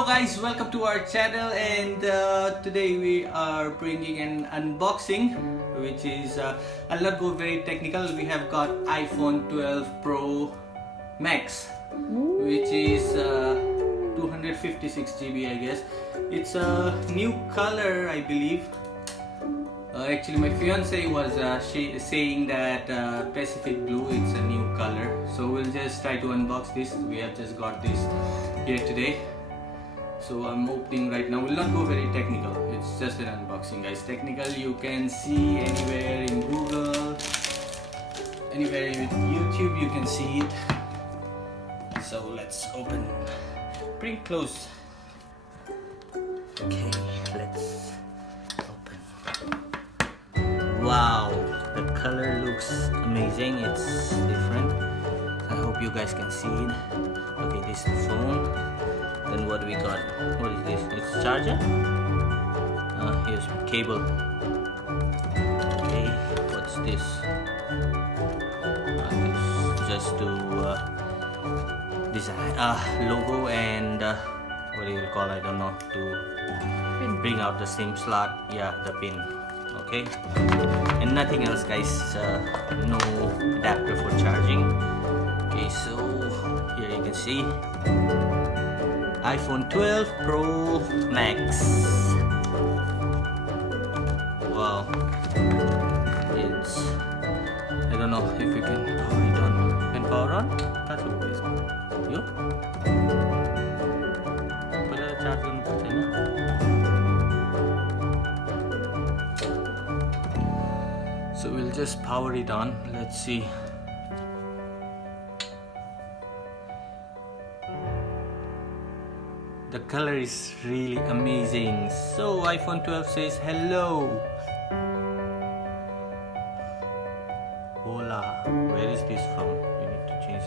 Hello guys, welcome to our channel, and today we are bringing an unboxing which is I'll not go very technical. We have got iPhone 12 Pro Max, which is 256 GB I guess. It's a new color I believe. Actually my fiance was saying that Pacific Blue, it's a new color, so we'll just try to unbox this. We have just got this here today, so I'm opening right now. We'll not go very technical, it's just an unboxing guys. Technical you can see anywhere in Google, anywhere in YouTube you can see it. So let's open, bring close. Okay, let's open. Wow, the color looks amazing, it's different. I hope you guys can see it. Okay, this is the phone. Then what do we got? What is this? It's charger. Here's cable. Okay, what's this? It's just to design logo and what do you call? I don't know, to bring out the SIM slot. Yeah, the pin. Okay, and nothing else, guys. No adapter for charging. Okay, so here you can see iPhone 12 Pro Max. Wow, it's, I don't know if you can power it on. Can power on? That's what it is. You? Wala charge on China. So we'll just power it on. Let's see. The color is really amazing. So iPhone 12 says hello. Hola. Where is this from? You need to change.